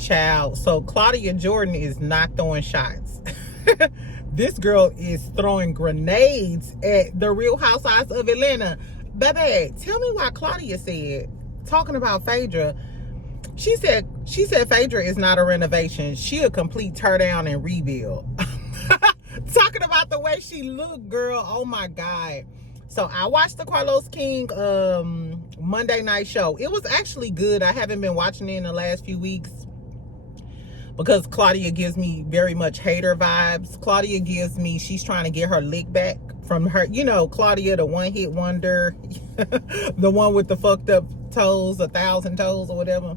Child. So Claudia Jordan is not throwing shots. This girl is throwing grenades at the Real Housewives of Atlanta. Baby, tell me why Claudia said, talking about Phaedra, she said Phaedra is not a renovation. She a complete tear down and rebuild. Talking about the way she looked, girl. Oh my God. So I watched the Carlos King Monday night show. It was actually good. I haven't been watching it in the last few weeks because Claudia gives me very much hater vibes. Claudia gives me, she's trying to get her lick back from her, you know, Claudia, the one hit wonder, the one with the fucked up toes, 1,000 toes or whatever.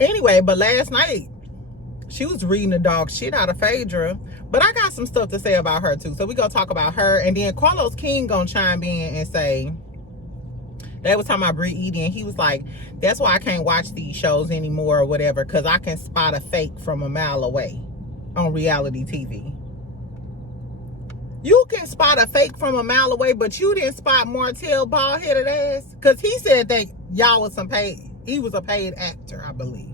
Anyway, but last night she was reading the dog shit out of Phaedra, but I got some stuff to say about her too. So we gonna talk about her, and then Carlos King gonna chime in and say, they was talking about Brit Eady, and he was like, that's why I can't watch these shows anymore or whatever, because I can spot a fake from a mile away on reality TV. You can spot a fake from a mile away, but you didn't spot Martell bald-headed ass? Because he said that y'all was he was a paid actor, I believe.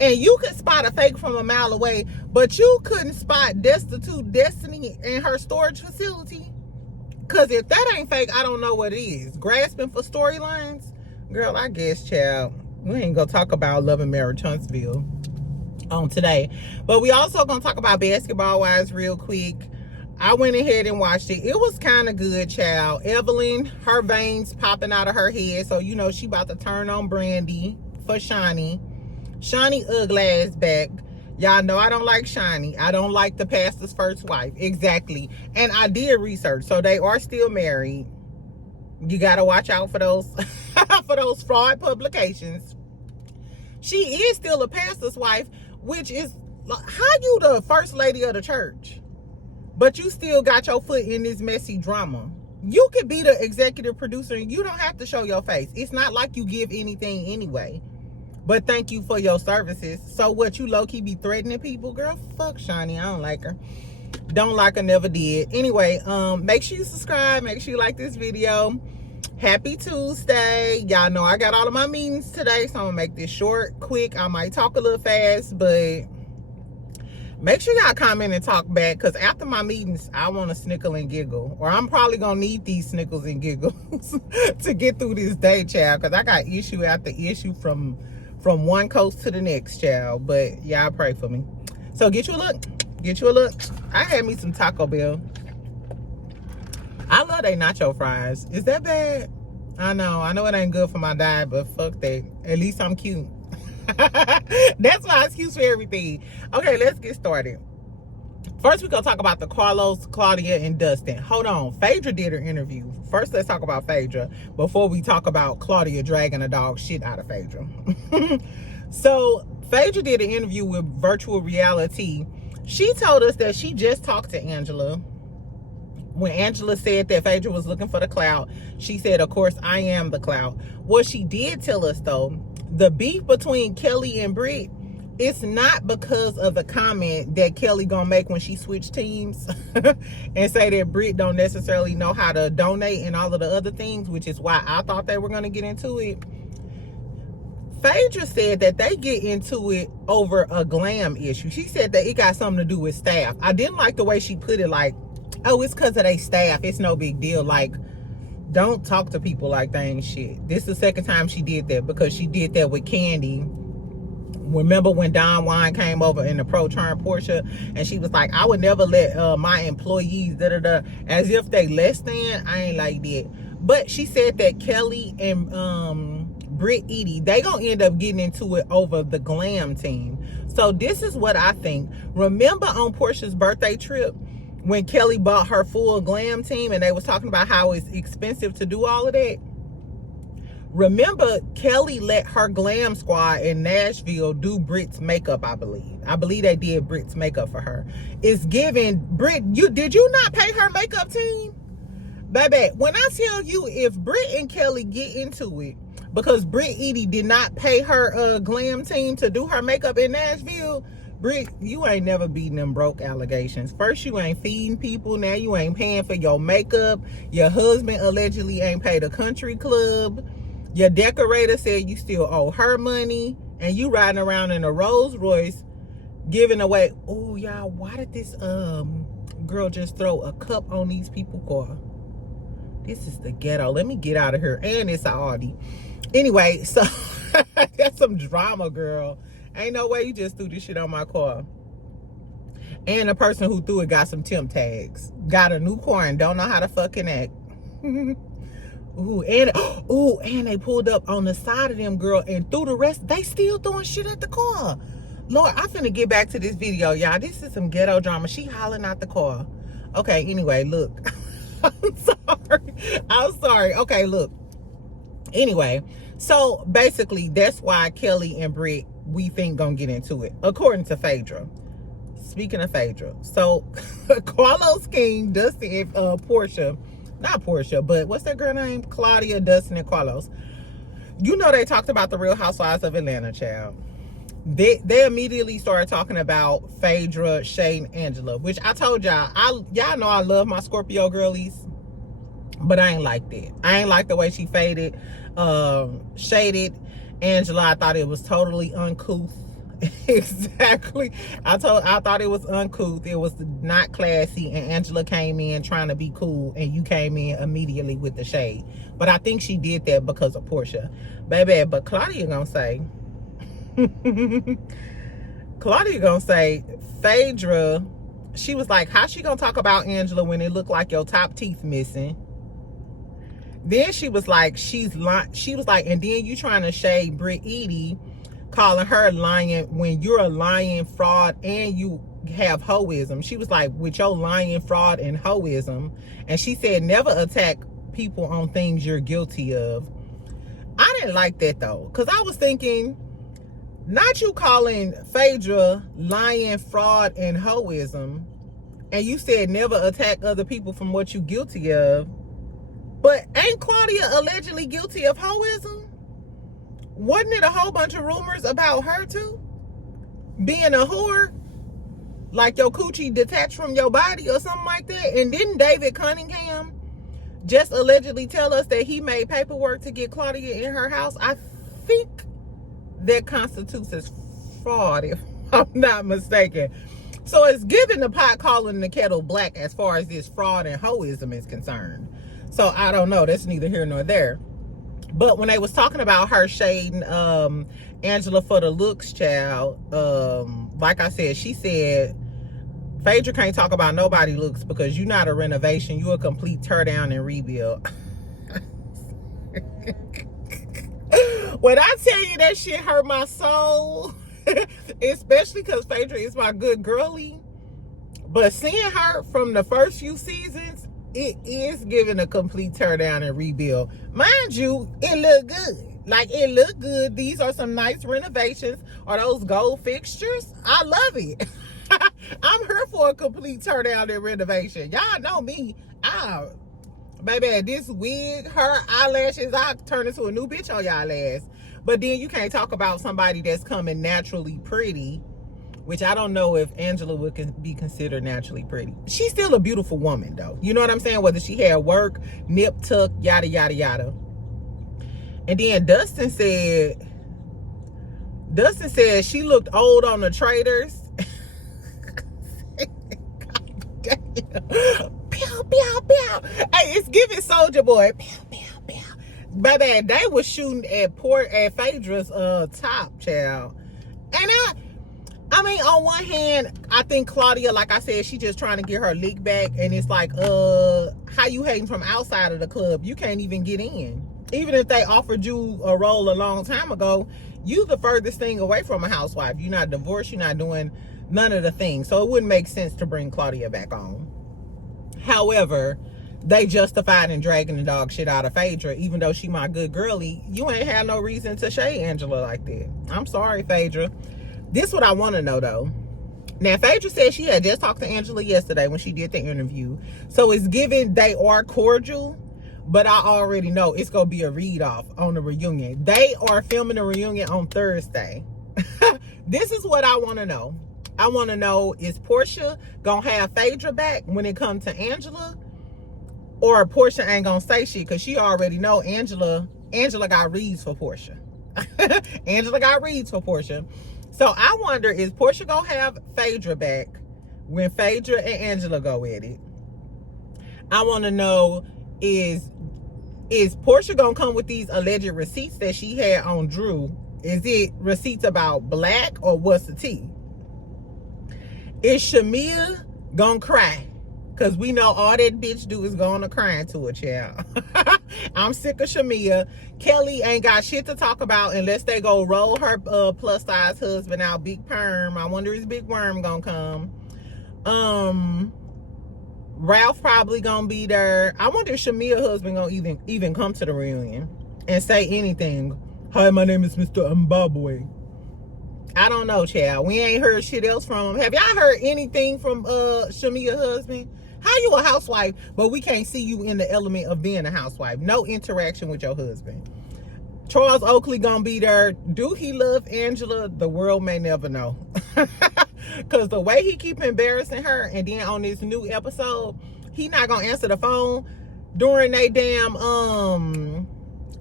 And you could spot a fake from a mile away, but you couldn't spot Destitute Destiny in her storage facility? Because if that ain't fake, I don't know what it is. Grasping for storylines? Girl, I guess, child. We ain't gonna talk about Love and Marriage Huntsville on today. But we also gonna talk about Basketball Wives real quick. I went ahead and watched it. It was kind of good, child. Evelyn, her veins popping out of her head. So, you know, she about to turn on Brandy for Shani. Shani ugly ass back. Y'all know I don't like Shani. I don't like the pastor's first wife. Exactly. And I did research. So they are still married. You got to watch out for those for those fraud publications. She is still a pastor's wife, which is, how you the first lady of the church, but you still got your foot in this messy drama? You could be the executive producer and you don't have to show your face. It's not like you give anything anyway. But thank you for your services. So what, you low-key be threatening people? Girl, fuck Shani. I don't like her. Don't like her, never did. Anyway, make sure you subscribe. Make sure you like this video. Happy Tuesday. Y'all know I got all of my meetings today, so I'm gonna make this short, quick. I might talk a little fast, but make sure y'all comment and talk back, because after my meetings, I want to snickle and giggle. Or I'm probably gonna need these snickles and giggles to get through this day, child, because I got issue after issue from one coast to the next, child. But y'all pray for me. So get you a look. Get you a look. I had me some Taco Bell. I love they nacho fries. Is that bad? I know it ain't good for my diet, but fuck that. At least I'm cute. That's my excuse for everything. Okay, let's get started. First, we're gonna talk about the Carlos, Claudia, and Dustin. Hold on. Phaedra did her interview. First, let's talk about Phaedra before we talk about Claudia dragging a dog shit out of Phaedra. So, Phaedra did an interview with Virtual Reality. She told us that she just talked to Angela. When Angela said that Phaedra was looking for the clout, she said, of course, I am the clout. What she did tell us, though, the beef between Kelli and Brit, it's not because of the comment that Kelli gonna make when she switched teams and say that Brit don't necessarily know how to donate and all of the other things, which is why I thought they were gonna get into it. Phaedra said that they get into it over a glam issue. She said that it got something to do with staff. I didn't like the way she put it, like, oh, it's because of their staff. It's no big deal. Like, don't talk to people like they ain't shit. This is the second time she did that, because she did that with Candy. Remember when Don Juan came over and approached her and Portia, and she was like, I would never let my employees, as if they less than. I ain't like that. But she said that Kelli and Brit Eady, they gonna end up getting into it over the glam team. So this is what I think. Remember on Portia's birthday trip, when Kelli bought her full glam team and they was talking about how it's expensive to do all of that? Remember, Kelli let her glam squad in Nashville do Brit's makeup, I believe. I believe they did Brit's makeup for her. It's giving Brit, did you not pay her makeup team? Baby, when I tell you, if Brit and Kelli get into it, because Brit Eady did not pay her glam team to do her makeup in Nashville, Brit, you ain't never beating them broke allegations. First, you ain't feeding people. Now you ain't paying for your makeup. Your husband allegedly ain't paid a country club. Your decorator said you still owe her money. and you riding around in a Rolls Royce giving away. Oh, y'all, why did this girl just throw a cup on these people's car? This is the ghetto. Let me get out of here. And it's an Audi. Anyway, so that's some drama, girl. Ain't no way you just threw this shit on my car. And the person who threw it got some temp tags. Got a new car and don't know how to fucking act. Ooh, and they pulled up on the side of them, girl, and threw the rest. They still throwing shit at the car. Lord, I'm finna get back to this video, y'all. This is some ghetto drama. She hollering out the car. Okay, anyway, look. I'm sorry. Okay, look. Anyway, so basically, that's why Kelli and Brit, we think, gonna get into it, according to Phaedra. Speaking of Phaedra, so Carlos King, Dustin, Portia, not Portia, but what's that girl name? Claudia, Dustin, and Carlos. You know they talked about the Real Housewives of Atlanta, child. They immediately started talking about Phaedra, Shay, and Angela, which I told y'all, y'all know I love my Scorpio girlies, but I ain't like that. I ain't like the way she shaded Angela. I thought it was totally uncouth. Exactly. I thought it was uncouth. It was not classy, and Angela came in trying to be cool, and you came in immediately with the shade. But I think she did that because of Portia, baby. But Claudia gonna say Phaedra, she was like, how she gonna talk about Angela when it looked like your top teeth missing? Then she was like, and then you trying to shade Brit Eady, calling her lying when you're a lying fraud and you have hoism. She was like, with your lying, fraud, and hoism. And she said, never attack people on things you're guilty of. I didn't like that though, because I was thinking, not you calling Phaedra lying, fraud, and hoism, and you said never attack other people from what you guilty of. But ain't Claudia allegedly guilty of hoism? Wasn't it a whole bunch of rumors about her too? Being a whore? Like your coochie detached from your body or something like that? And didn't David Cunningham just allegedly tell us that he made paperwork to get Claudia in her house? I think that constitutes as fraud, if I'm not mistaken. So it's giving the pot calling the kettle black as far as this fraud and hoism is concerned. So I don't know. That's neither here nor there. But when they was talking about her shading Angela for the looks, child, like I said, she said, Phaedra can't talk about nobody looks because you're not a renovation. You're a complete tear down and rebuild. When I tell you that shit hurt my soul, especially because Phaedra is my good girlie. But seeing her from the first few seasons, it is giving a complete tear down and rebuild. Mind you, it looked good. Like, it looked good. These are some nice renovations. Are those gold fixtures? I love it. I'm here for a complete tear down and renovation. Y'all know me. Baby, this wig, her eyelashes, I turn into a new bitch on y'all ass. But then you can't talk about somebody that's coming naturally pretty, which I don't know if Angela would be considered naturally pretty. She's still a beautiful woman, though. You know what I'm saying? Whether she had work, nip, tuck, yada, yada, yada. And then Dustin said she looked old on the Traders. Pew, pew, pew. Hey, it's giving Soldier Boy. Pew, pew, pew. Baby, they was shooting at Phaedra's top, child. And I mean, on one hand, I think Claudia, like I said, she just trying to get her lick back. And it's like, how you hating from outside of the club? You can't even get in. Even if they offered you a role a long time ago, you the furthest thing away from a housewife. You're not divorced. You're not doing none of the things. So it wouldn't make sense to bring Claudia back on. However, they justified in dragging the dog shit out of Phaedra, even though she my good girlie. You ain't had no reason to shade Angela like that. I'm sorry, Phaedra. This is what I want to know, though. Now, Phaedra said she had just talked to Angela yesterday when she did the interview. So it's given they are cordial, but I already know it's going to be a read-off on the reunion. They are filming the reunion on Thursday. This is what I want to know. I want to know, is Portia going to have Phaedra back when it comes to Angela? Or Portia ain't going to say shit because she already know Angela got reads for Portia. Angela got reads for Portia. So I wonder, is Portia gonna have Phaedra back when Phaedra and Angela go at it? I want to know, is Portia gonna come with these alleged receipts that she had on Drew? Is it receipts about Black, or what's the tea? Is Shamia gonna cry? Because we know all that bitch do is going to crying to a child. I'm sick of Shamia. Kelli ain't got shit to talk about unless they go roll her plus size husband out, Big Perm. I wonder is Big Worm gonna come. Ralph probably gonna be there. I wonder if Shamia's husband gonna even come to the reunion and say anything. Hi, my name is Mr. Zimbabwe. I don't know, child. We ain't heard shit else from him. Have y'all heard anything from Shamia's husband? How you a housewife, but we can't see you in the element of being a housewife? No interaction with your husband. Charles Oakley gonna be there. Do he love Angela? The world may never know. Because the way he keep embarrassing her, and then on this new episode, he not gonna answer the phone during they damn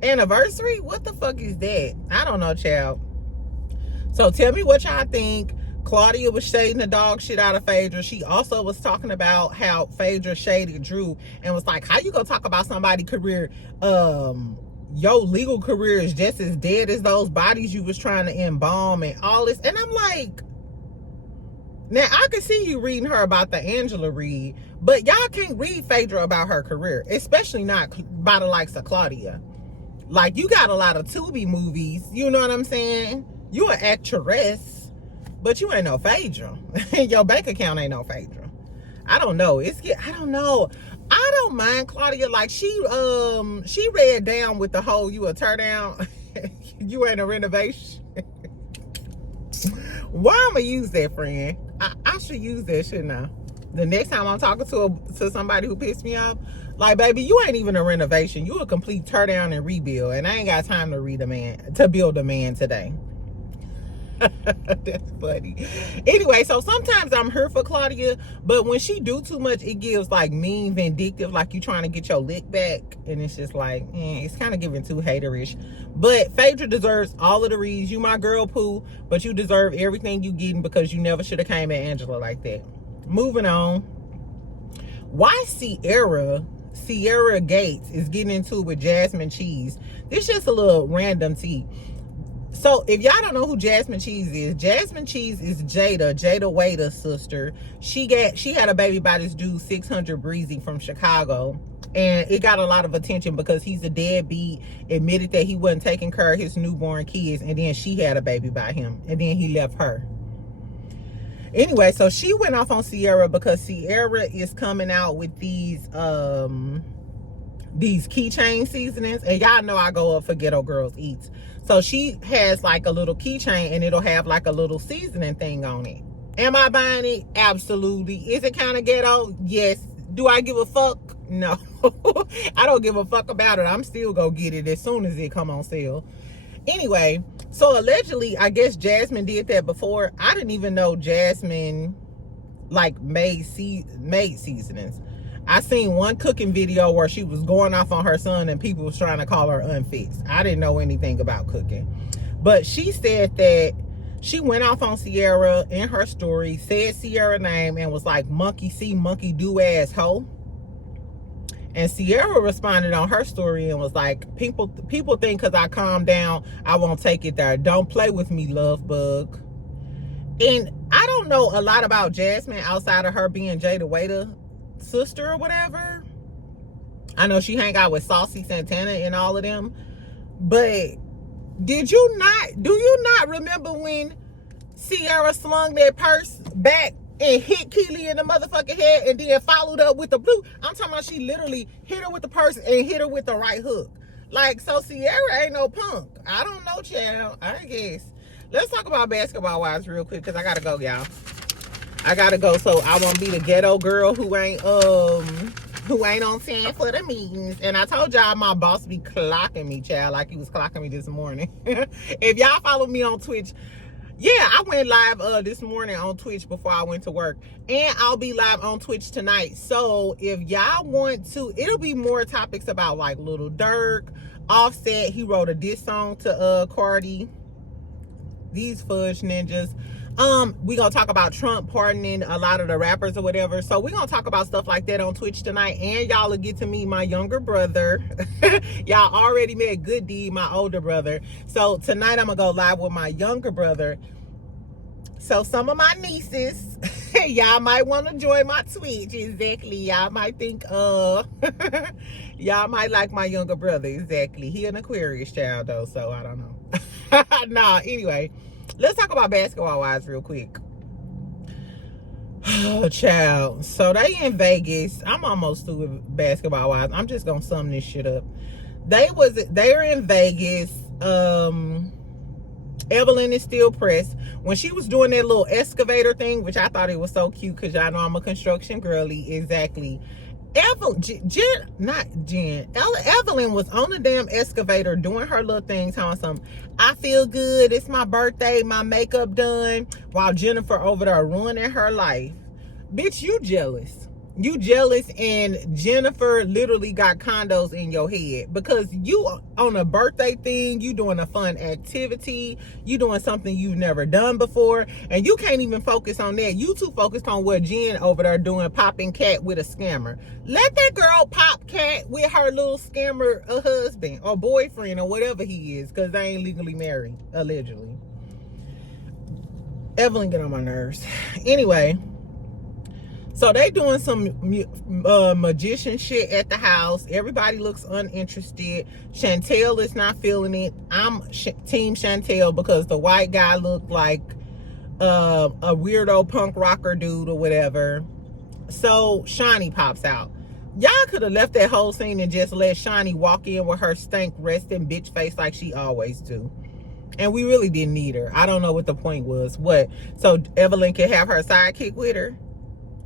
anniversary. What the fuck is that? I don't know, child. So tell me what y'all think. Claudia was shading the dog shit out of Phaedra. She also was talking about how Phaedra shaded Drew and was like, how you gonna talk about somebody's career? Your legal career is just as dead as those bodies you was trying to embalm and all this. And I'm like, now I can see you reading her about the Angela read, but y'all can't read Phaedra about her career, especially not by the likes of Claudia. Like, you got a lot of Tubi movies, you know what I'm saying? You an actress, but you ain't no Phaedra. Your bank account ain't no Phaedra. I don't know. I don't know. I don't mind Claudia. Like, she read down with the whole you a tear down. You ain't a renovation. Why I'ma use that, friend? I should use that, shouldn't I? The next time I'm talking to somebody who pissed me off, like, baby, you ain't even a renovation. You a complete tear down and rebuild. And I ain't got time to build a man today. That's funny. Anyway, so sometimes I'm here for Claudia, but when she do too much, it gives like mean, vindictive, like you trying to get your lick back, and it's just like, it's kind of giving too haterish. But Phaedra deserves all of the reads. You my girl, Pooh, but you deserve everything you getting because you never should have came at Angela like that. Moving on. Why Sierra Gates is getting into it with Jasmine Cheaves? This just a little random tea. So if y'all don't know who Jasmine Cheaves is Jada Waiter's sister. She had a baby by this dude 600 Breezy from Chicago, and it got a lot of attention because he's a deadbeat, admitted that he wasn't taking care of his newborn kids, and then she had a baby by him, and then he left her. Anyway, so she went off on Sierra because Sierra is coming out with these keychain seasonings, and y'all know I go up for Ghetto Girls Eats. So she has like a little keychain, and it'll have like a little seasoning thing on it. Am I buying it? Absolutely. Is it kind of ghetto? Yes. Do I give a fuck? No. I don't give a fuck about it. I'm still gonna get it as soon as it come on sale. Anyway, so allegedly, I guess Jasmine did that before. I didn't even know Jasmine like made seasonings. I seen one cooking video where she was going off on her son and people was trying to call her unfixed. I didn't know anything about cooking. But she said that she went off on Sierra in her story, said Sierra's name, and was like, monkey see, monkey do ass hoe. And Sierra responded on her story and was like, people think because I calm down, I won't take it there. Don't play with me, love bug. And I don't know a lot about Jasmine outside of her being Jada Waiter sister or whatever. I know she hang out with Saucy Santana and all of them, but do you not remember when Sierra slung that purse back and hit Keely in the motherfucking head and then followed up with the blue? I'm talking about she literally hit her with the purse and hit her with the right hook. Like, so Sierra ain't no punk. I don't know, child. I guess. Let's talk about Basketball Wives real quick because I gotta go, y'all. I gotta go, so I won't be the ghetto girl who ain't on 10 for the meetings. And I told y'all my boss be clocking me, child, like he was clocking me this morning. If y'all follow me on Twitch, yeah, I went live this morning on Twitch before I went to work, and I'll be live on Twitch tonight. So if y'all want to, it'll be more topics about like Little Dirk, Offset, he wrote a diss song to Cardi. These fudge ninjas. We gonna talk about Trump pardoning a lot of the rappers or whatever. So we gonna talk about stuff like that on Twitch tonight, and y'all will get to meet my younger brother. Y'all already met Good D, my older brother. So tonight I'm gonna go live with my younger brother. So some of my nieces, y'all might want to join my Twitch. Exactly. Y'all might think, y'all might like my younger brother. Exactly. He an Aquarius child though, so I don't know. Nah, anyway, let's talk about Basketball Wives real quick. Oh, child. So they in Vegas. I'm almost through with Basketball Wives. I'm just gonna sum this shit up. They were in Vegas. Evelyn is still pressed. When she was doing that little excavator thing, which I thought it was so cute because y'all know I'm a construction girly. Exactly. Evelyn was on the damn excavator doing her little thing, telling something. I feel good. It's my birthday. My makeup done. While Jennifer over there ruining her life. Bitch, you jealous. You jealous, and Jennifer literally got condos in your head because you on a birthday thing, you doing a fun activity, you doing something you've never done before, and you can't even focus on that. You too focused on what Jen over there doing, popping cat with a scammer. Let that girl pop cat with her little scammer husband or boyfriend or whatever he is, because they ain't legally married, allegedly. Evelyn get on my nerves. Anyway, so they doing some magician shit at the house. Everybody looks uninterested. Chantel is not feeling it. I'm team Chantel because the white guy looked like a weirdo punk rocker dude or whatever. So Shani pops out. Y'all could have left that whole scene and just let Shani walk in with her stank resting bitch face like she always do. And we really didn't need her. I don't know what the point was. What? So Evelyn can have her sidekick with her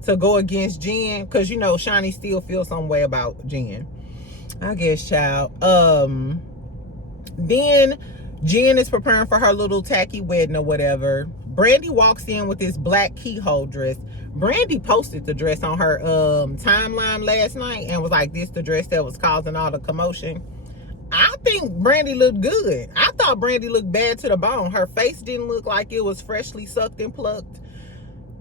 to go against Jen, because you know Shani still feels some way about Jen, I guess, child. Then Jen is preparing for her little tacky wedding or whatever. Brandy walks in with this black keyhole dress. Brandy posted the dress on her timeline last night and was like, this the dress that was causing all the commotion. I think Brandy looked good. I thought Brandy looked bad to the bone. Her face didn't look like it was freshly sucked and plucked.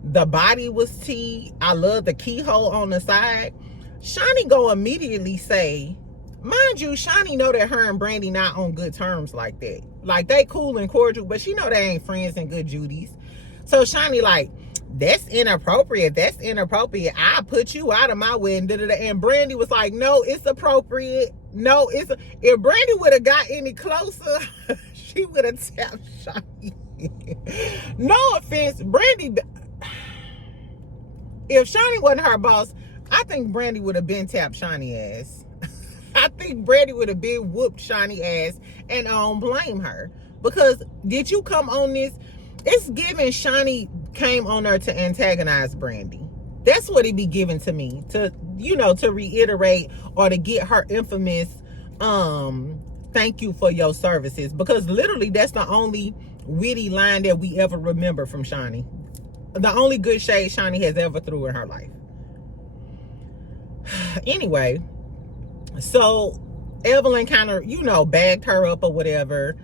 The body was tea. I love the keyhole on the side. Shani go immediately say, mind you, Shani know that her and Brandy not on good terms like that. Like, they cool and cordial, but she know they ain't friends and good Judies. So Shani like, that's inappropriate. That's inappropriate. I put you out of my wedding. And Brandy was like, no, it's appropriate. No, if Brandy would have got any closer, she would have tapped Shani. No offense, Brandy. If Shani wasn't her boss, I think Brandy would have been tapped Shani ass. I think Brandy would have been whooped Shani ass, and I don't blame her. Because did you come on this? It's giving Shani came on her to antagonize Brandy. That's what it be given to me. To, you know, to reiterate or to get her infamous thank you for your services. Because literally that's the only witty line that we ever remember from Shani. The only good shade Shani has ever threw in her life. Anyway, so Evelyn kind of, you know, bagged her up or whatever.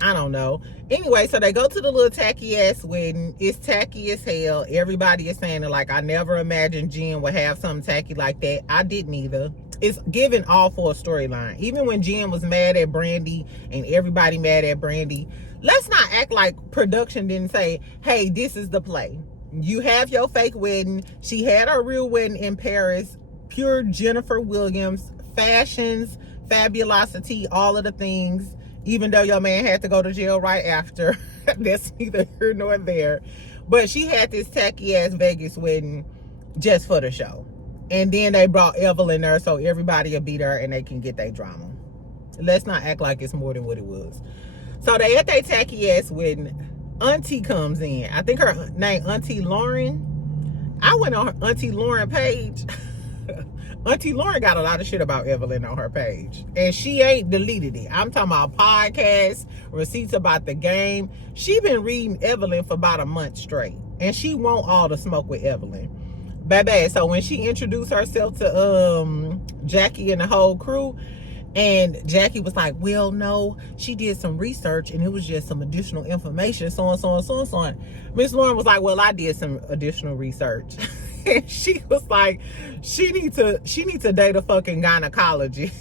I don't know. Anyway, so they go to the little tacky ass wedding. It's tacky as hell. Everybody is saying it like, I never imagined Jen would have something tacky like that. I didn't either. It's given all for a storyline. Even when Jen was mad at Brandy and everybody mad at Brandy, let's not act like production didn't say, hey, this is the play. You have your fake wedding. She had her real wedding in Paris. Pure Jennifer Williams. Fashions, fabulosity, all of the things. Even though your man had to go to jail right after. That's neither here nor there. But she had this tacky ass Vegas wedding just for the show. And then they brought Evelyn there so everybody will be there and they can get their drama. Let's not act like it's more than what it was. So they at their tacky ass wedding. Auntie comes in. I think her name Auntie Lauren. I went on her Auntie Lauren page. Auntie Lauren got a lot of shit about Evelyn on her page. And she ain't deleted it. I'm talking about podcasts, receipts about the game. She been reading Evelyn for about a month straight. And she want all the smoke with Evelyn. Baby. So when she introduced herself to Jackie and the whole crew, And Jackie was like, well, no, she did some research and it was just some additional information, so on, so on, so on, so on. Miss Lauren was like, well, I did some additional research. And she was like, she needs to date a fucking gynecologist.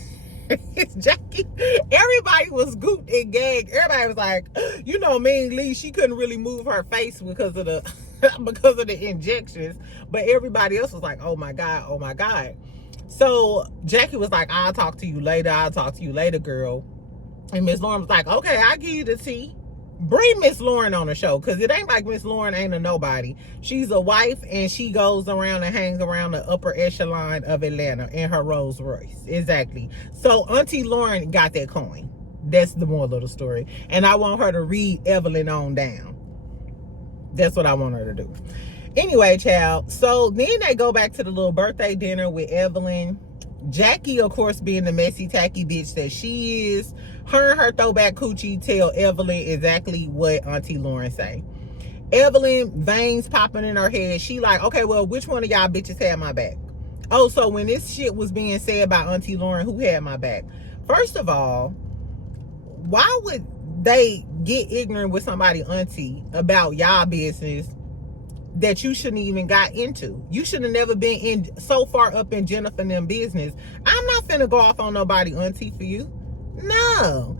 It's Jackie. Everybody was gooped and gagged. Everybody was like, you know, Ming Lee, she couldn't really move her face because of the because of the injections. But everybody else was like, oh my God, oh my God. So Jackie was like, I'll talk to you later, girl. And Miss Lauren was like, okay, I'll give you the tea. Bring Miss Lauren on the show, because it ain't like Miss Lauren ain't a nobody. She's a wife, and she goes around and hangs around the upper echelon of Atlanta in her Rolls Royce. Exactly. So Auntie Lauren got that coin. That's the moral of the story. And I want her to read Evelyn on down. That's what I want her to do. Anyway, child, so then they go back to the little birthday dinner with Evelyn. Jackie, of course, being the messy, tacky bitch that she is, her and her throwback coochie tell Evelyn exactly what Auntie Lauren say. Evelyn, veins popping in her head. She like, okay, well, which one of y'all bitches had my back? Oh, so when this shit was being said by Auntie Lauren, who had my back? First of all, why would they get ignorant with somebody auntie about y'all business that you shouldn't even got into? You should have never been in so far up in Jennifer and them business. I'm not finna go off on nobody auntie for you. No.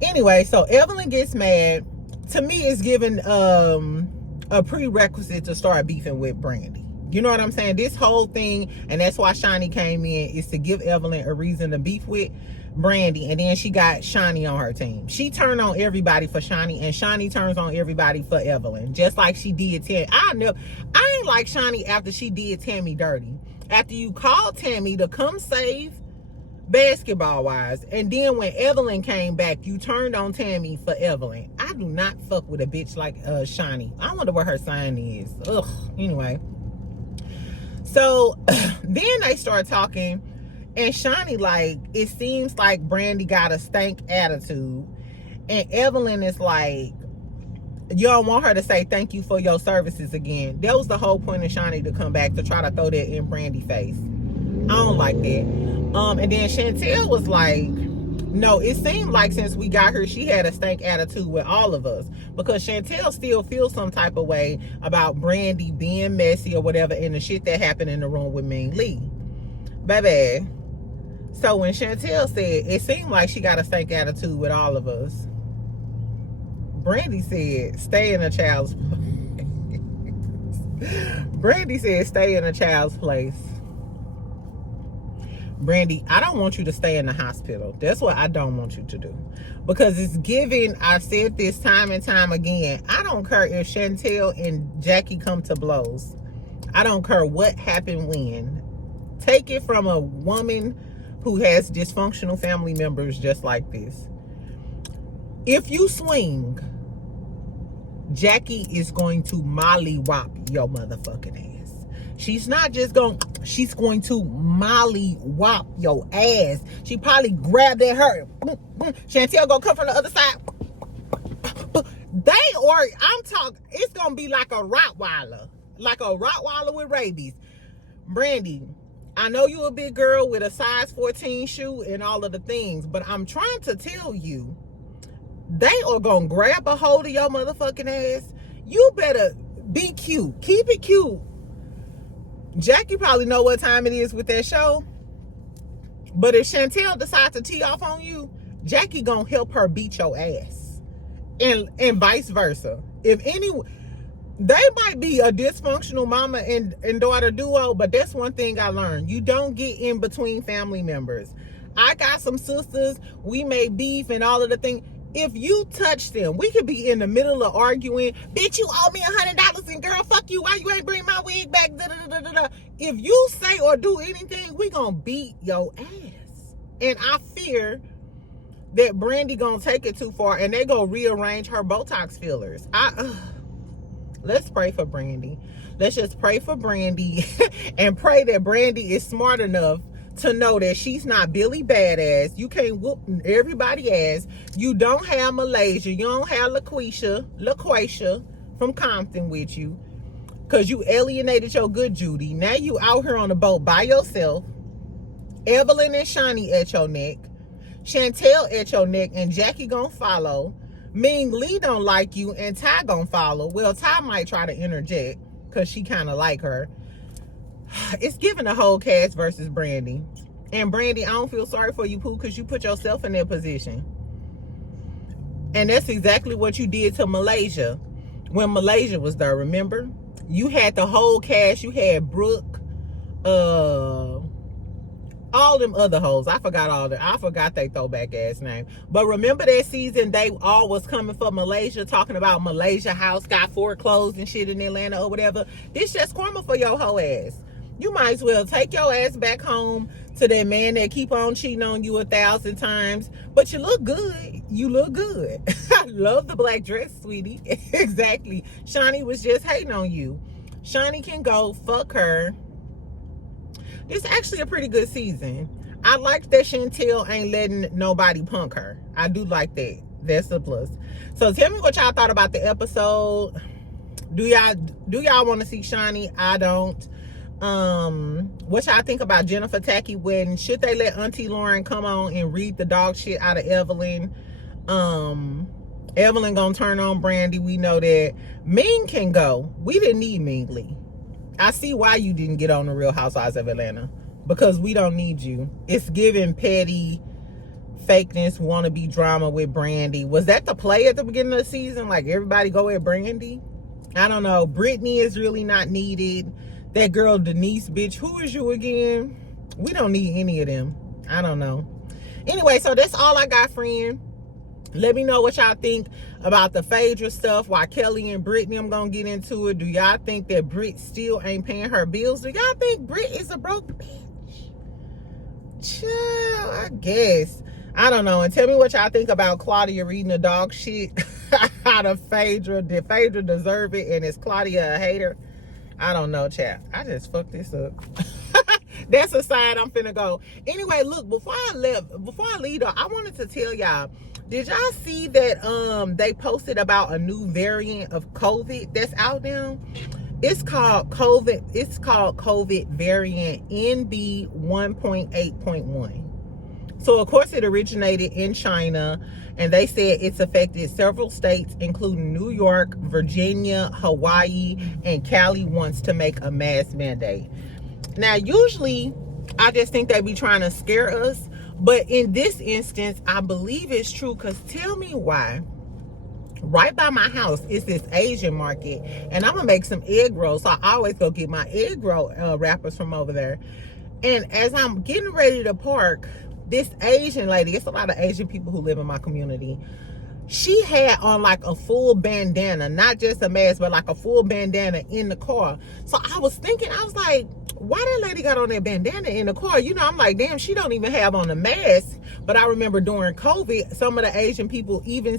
Anyway, so Evelyn gets mad. To me, it's given a prerequisite to start beefing with Brandy. You know what I'm saying? This whole thing, and that's why Shani came in, is to give Evelyn a reason to beef with Brandy. And then she got Shani on her team. She turned on everybody for Shani, and Shani turns on everybody for Evelyn, just like she did Tammy. I ain't like Shani after she did Tammy dirty. After you called Tammy to come save basketball wise, and then when Evelyn came back, you turned on Tammy for Evelyn. I do not fuck with a bitch like Shani. I wonder what her sign is. Ugh. Anyway, so then they start talking. And Shani, like, it seems like Brandy got a stank attitude. And Evelyn is like, you don't want her to say thank you for your services again. That was the whole point of Shani to come back, to try to throw that in Brandy's face. I don't like that. And then Chantel was like, no, it seemed like since we got her, she had a stank attitude with all of us. Because Chantel still feels some type of way about Brandy being messy or whatever, and the shit that happened in the room with Ming Lee. Baby. So when Chantel said, it seemed like she got a stank attitude with all of us, Brandy said, stay in a child's place. Brandy said, stay in a child's place. Brandy, I don't want you to stay in the hospital. That's what I don't want you to do. Because it's giving, I've said this time and time again, I don't care if Chantel and Jackie come to blows. I don't care what happened when. Take it from a woman who has dysfunctional family members just like this. If you swing, Jackie is going to mollywop your motherfucking ass. She's not just going, she's going to mollywop your ass. She probably grabbed at her. Chantel gonna come from the other side. I'm talking, it's gonna be like a Rottweiler. Like a Rottweiler with rabies. Brandy, I know you a big girl with a size 14 shoe and all of the things, but I'm trying to tell you, they are gonna grab a hold of your motherfucking ass. You better be cute. Keep it cute. Jackie probably know what time it is with that show. But if Chantel decides to tee off on you, Jackie gonna help her beat your ass. And vice versa. They might be a dysfunctional mama and daughter duo, but that's one thing I learned. You don't get in between family members. I got some sisters, we may beef and all of the things. If you touch them, we could be in the middle of arguing. Bitch, you owe me $100 and girl, fuck you. Why you ain't bring my wig back? Da, da, da, da, da. If you say or do anything, we gonna beat your ass. And I fear that Brandy gonna take it too far and they gonna rearrange her Botox fillers. Let's pray for Brandy. Let's just pray for Brandy and pray that Brandy is smart enough to know that she's not Billy Badass. You can't whoop everybody ass. You don't have Malaysia. You don't have LaQuisha from Compton with you, because you alienated your good Judy. Now you out here on the boat by yourself. Evelyn and Shani at your neck. Chantel at your neck, and Jackie gonna follow. Ming Lee don't like you, and Ty gonna follow. Well, Ty might try to interject because she kind of like her. It's giving the whole cast versus Brandy. And Brandy, I don't feel sorry for you, Pooh, because you put yourself in that position. And that's exactly what you did to Malaysia when Malaysia was there, remember? You had the whole cast. You had Brooke, all them other hoes. I forgot they throwback ass name. But remember that season, they all was coming for Malaysia, talking about Malaysia house got foreclosed and shit in Atlanta or whatever. This just karma for your hoe ass. You might as well take your ass back home to that man that keep on cheating on you 1,000 times. But you look good. You look good. I love the black dress, sweetie. Exactly. Shani was just hating on you. Shani can go. Fuck her. This is actually a pretty good season. I like that Chantel ain't letting nobody punk her. I do like that. That's a plus. So tell me what y'all thought about the episode. Do y'all want to see Shani? I don't. What y'all think about Jennifer Tacky wedding? Should they let Auntie Lauren come on and read the dog shit out of Evelyn? Evelyn gonna turn on Brandy. We know that. Ming can go. We didn't need Ming Lee. I see why you didn't get on the Real Housewives of Atlanta, because we don't need you. It's giving petty fakeness, wannabe drama with Brandy. Was that the play at the beginning of the season? Like everybody go at Brandy? I don't know. Brittany is really not needed. That girl Denise, bitch, who is you again? We don't need any of them. I don't know. Anyway, so that's all I got, friend. Let me know what y'all think about the Phaedra stuff. While Kelly and Brittany, I'm gonna get into it. Do y'all think that Brit still ain't paying her bills? Do y'all think Brit is a broke bitch? Chill, I guess. I don't know. And tell me what y'all think about Claudia reading the dog shit out of Phaedra. Did Phaedra deserve it? And is Claudia a hater? I don't know, chat. I just fucked this up. That's a sign I'm finna go. Anyway, look, before I leave, I wanted to tell y'all, did y'all see that they posted about a new variant of COVID that's out now? It's called COVID variant NB 1.8.1. So of course it originated in China, and they said it's affected several states, including New York, Virginia, Hawaii, and Cali wants to make a mask mandate. Now, usually I just think they be trying to scare us, but in this instance, I believe it's true, because tell me why. Right by my house is this Asian market, and I'm gonna make some egg rolls. So I always go get my egg roll wrappers from over there. And as I'm getting ready to park, this Asian lady, it's a lot of Asian people who live in my community, she had on like a full bandana, not just a mask, but like a full bandana in the car. So I was thinking, I was like, why that lady got on that bandana in the car? You know, I'm like, damn, she don't even have on a mask. But I remember during COVID, some of the Asian people even,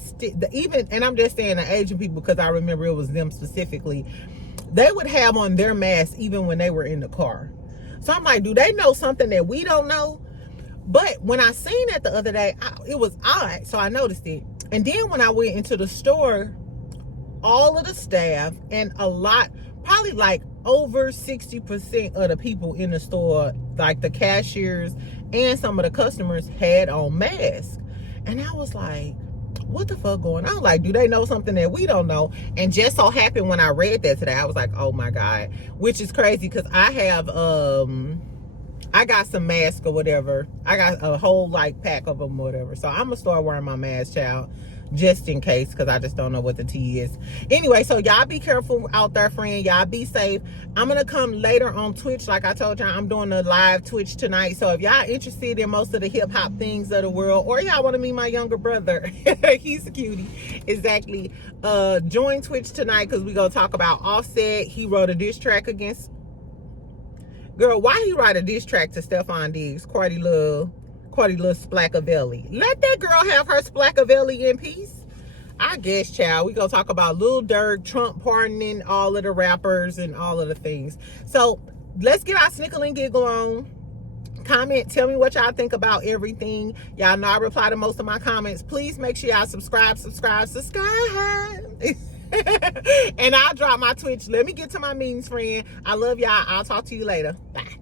and I'm just saying the Asian people because I remember it was them specifically, they would have on their mask even when they were in the car. So I'm like, do they know something that we don't know? But when I seen that the other day, it was odd, so I noticed it. And then when I went into the store, all of the staff and a lot, probably like over 60% of the people in the store, like the cashiers and some of the customers, had on masks. And I was like, what the fuck going on? Like, do they know something that we don't know? And just so happened when I read that today, I was like, oh my God, which is crazy because I have, I got some masks or whatever. I got a whole like pack of them or whatever. So I'm gonna start wearing my mask, child, just in case, because I just don't know what the tea is. Anyway, so y'all be careful out there, friend. Y'all be safe. I'm gonna come later on Twitch. Like I told y'all, I'm doing a live Twitch tonight. So if y'all interested in most of the hip hop things of the world, or y'all want to meet my younger brother, he's a cutie. Exactly. Join Twitch tonight because we gonna talk about Offset. He wrote a diss track against. Girl, why he write a diss track to Stephon Diggs? Cardi Love Splackavelli. Let that girl have her Splackavelli in peace. I guess, child. We gonna talk about Lil Durk, Trump pardoning all of the rappers and all of the things. So let's get our snickle and giggle on. Comment, tell me what y'all think about everything. Y'all know I reply to most of my comments. Please make sure y'all subscribe. And I'll drop my Twitch. Let me get to my meetings, friend. I love y'all. I'll talk to you later. Bye.